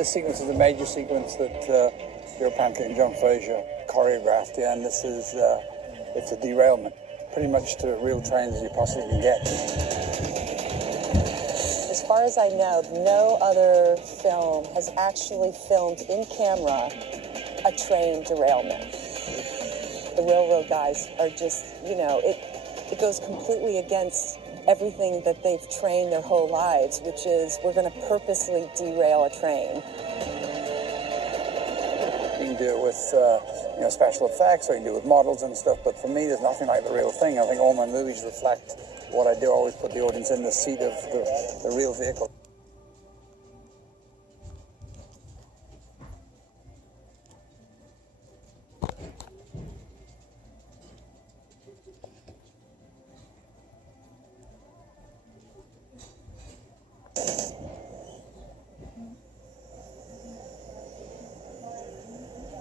This sequence is a major sequence that Joe Pankett and John Fraser choreographed, yeah, and this is, it's a derailment, pretty much to real trains as you possibly can get. As far as I know, no other film has actually filmed in camera a train derailment. The railroad guys are just, you know, it goes completely against everything that they've trained their whole lives, which is we're going to purposely derail a train. You can do it with you know, special effects, or you can do it with models and stuff, but for me there's nothing like the real thing. I think all my movies reflect what I do. I always put the audience in the seat of the real vehicle.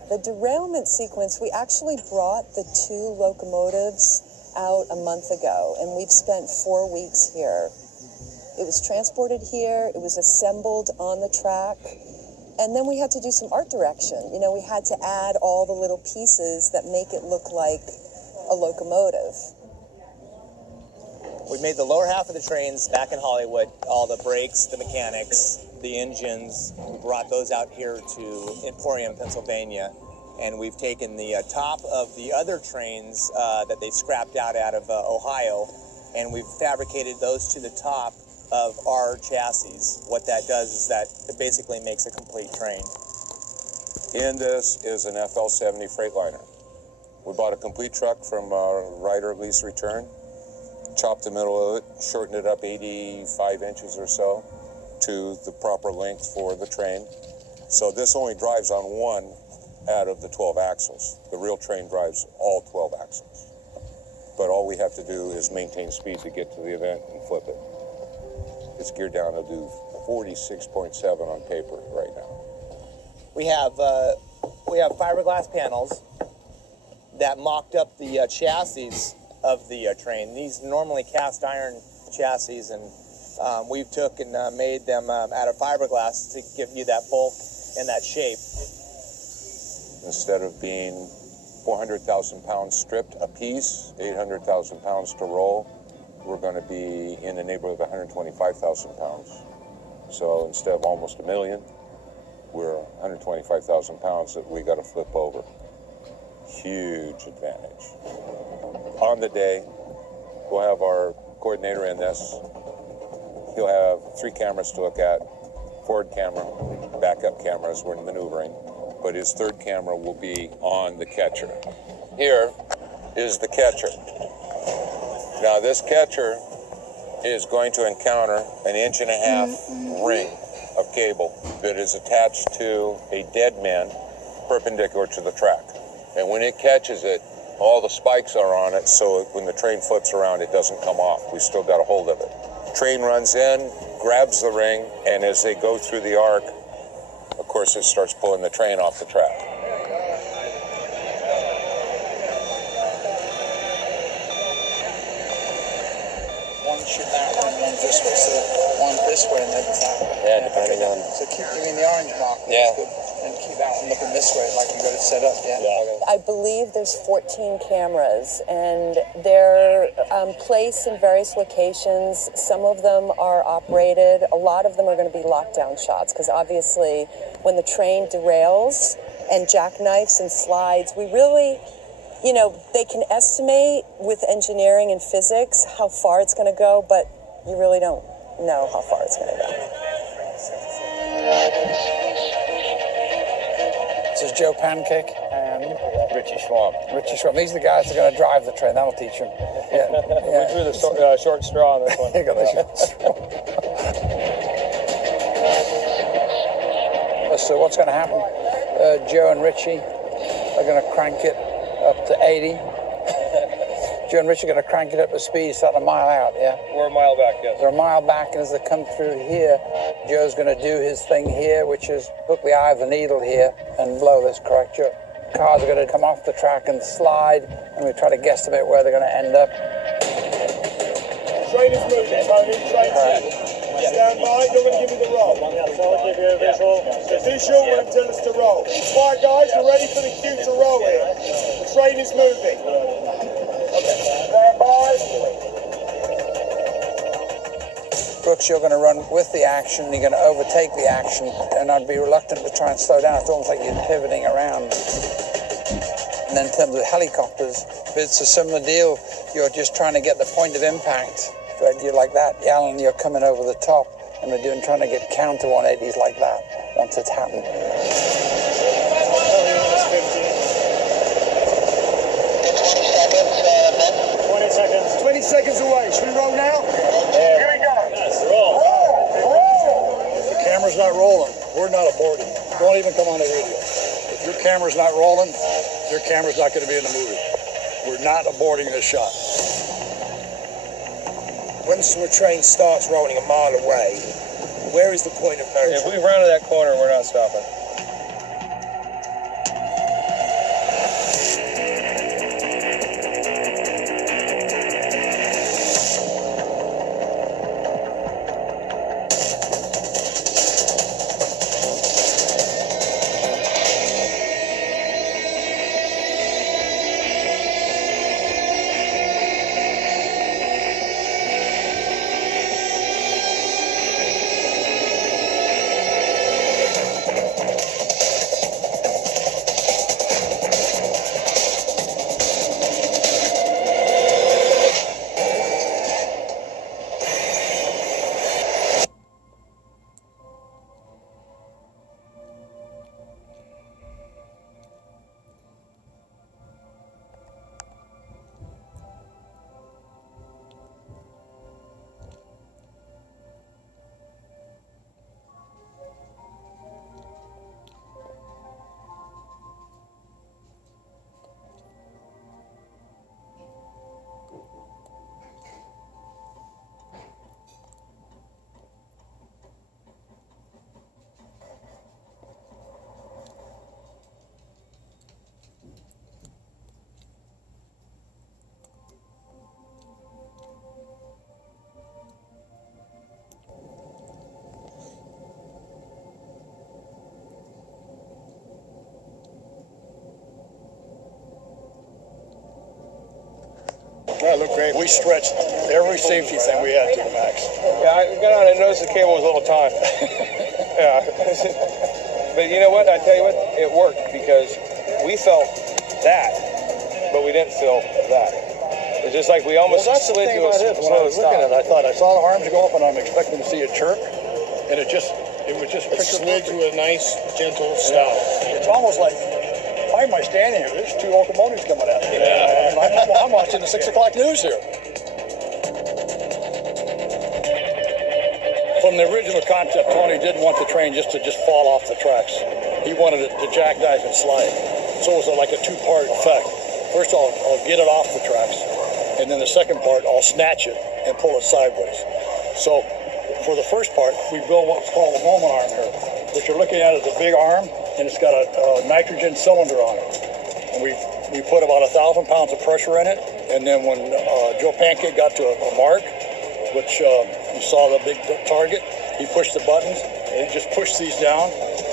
The derailment sequence, we actually brought the 2 locomotives out a month ago, and we've spent 4 weeks here. It was transported here, it was assembled on the track, and then we had to do some art direction. You know, we had to add all the little pieces that make it look like a locomotive. We made the lower half of the trains back in Hollywood, all the brakes, the mechanics, the engines. We brought those out here to Emporium, Pennsylvania, and we've taken the top of the other trains that they scrapped out of Ohio, and we've fabricated those to the top of our chassis. What that does is that it basically makes a complete train. Edis is an FL-70 Freightliner. We bought a complete truck from Ryder Lease Return, chopped the middle of it, shortened it up 85 inches or so to the proper length for the train. So this only drives on one out of the 12 axles. The real train drives all 12 axles. But all we have to do is maintain speed to get to the event and flip it. It's geared down to do 46.7 on paper right now. We have fiberglass panels that mocked up the chassis of the train. These normally cast iron chassis, and we've took and made them out of fiberglass to give you that bulk and that shape. Instead of being 400,000 pounds stripped a piece, 800,000 pounds to roll, we're going to be in the neighborhood of 125,000 pounds. So instead of almost 1 million, we're 125,000 pounds that we got to flip over. Huge advantage. On the day, we'll have our coordinator in this. He'll have 3 cameras to look at, forward camera, backup cameras, we're maneuvering, but his 3rd camera will be on the catcher. Here is the catcher. Now this catcher is going to encounter an 1.5-inch ring of cable that is attached to a dead man perpendicular to the track. And when it catches it, all the spikes are on it, so when the train flips around, it doesn't come off. We still got a hold of it. Train runs in, grabs the ring, and as they go through the arc, of course, it starts pulling the train off the track. One shoot that one, one this way, so one this way and then that way. Yeah, depending on... So keep doing the orange mark. Yeah. Good. And keep that one looking this way, like you got it set up, yeah? I believe there's 14 cameras, and they're placed in various locations. Some of them are operated. A lot of them are going to be lockdown shots, because obviously when the train derails and jackknifes and slides, we really, you know, they can estimate with engineering and physics how far it's going to go, but you really don't know how far it's going to go. This is Joe Pankett and Richie Schwab. Richie Schwab. These are the guys that are going to drive the train. That'll teach them. Yeah. We drew the short straw on this one. You got the short straw. So what's going to happen? Joe and Richie are going to crank it up to 80. Joe and Richie are going to crank it up to speed, starting a mile out, yeah? We're a mile back, yes. They're a mile back, and as they come through here, Joe's going to do his thing here, which is hook the eye of the needle here and blow this, correct, Joe? Cars are going to come off the track and slide, and we try to guesstimate where they're going to end up. Train is moving, Tony. Train's moving. Stand by, you're going to give me the roll. I'll give you a visual. The visual will tell us to roll. Right, guys, we're ready for the cue to roll here. The train is moving. Okay, stand by. Brooks, you're going to run with the action, you're going to overtake the action, and I'd be reluctant to try and slow down. It's almost like you're pivoting around. And then in terms of helicopters, it's a similar deal. You're just trying to get the point of impact. Right? You're like that, Alan, you're coming over the top, and we're trying to get counter 180s like that once it's happened. 20 seconds away. Should we roll now? Here we go. Yes, roll. Roll. The camera's not rolling. We're not aborting. Don't even come on the radio. If your camera's not rolling, your camera's not going to be in the movie. We're not aborting this shot. Once the train starts rolling a mile away, where is the point of no If we rounded that corner, we're not stopping. That looked great. We stretched every safety thing we had to the max. Yeah, I got on and noticed the cable was a little taut. Yeah. But you know what? I tell you what, it worked because we felt that, but we didn't feel that. It's just like we almost That's the slid thing to a about it. When I was slow looking stop. at it, I thought I saw the arms go up, and I'm expecting to see a jerk, and it was just It picture slid perfect. to a nice, gentle stop. It's almost like, why am I standing here? There's two locomotives coming at me. Yeah. I'm watching the 6 o'clock news here. From the original concept, Tony didn't want the train just to fall off the tracks. He wanted it to jackknife and slide. So it was like a two-part effect. First, I'll get it off the tracks, and then the second part, I'll snatch it and pull it sideways. So for the first part, we built what's called a moment arm here. What you're looking at is a big arm, and it's got a nitrogen cylinder on it. And we put about 1,000 pounds of pressure in it, and then when Joe Pancake got to a mark, which you saw the big target, he pushed the buttons, and he just pushed these down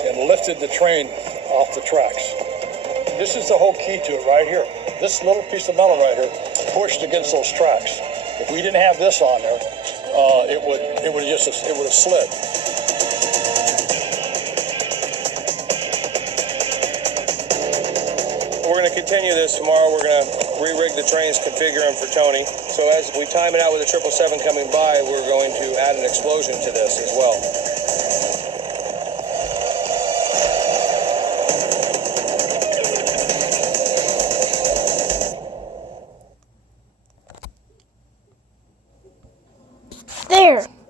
and lifted the train off the tracks. This is the whole key to it right here. This little piece of metal right here pushed against those tracks. If we didn't have this on there, it would have slid. We're going to continue this tomorrow. We're going to re-rig the trains, configure them for Tony. So as we time it out with the 777 coming by, we're going to add an explosion to this as well.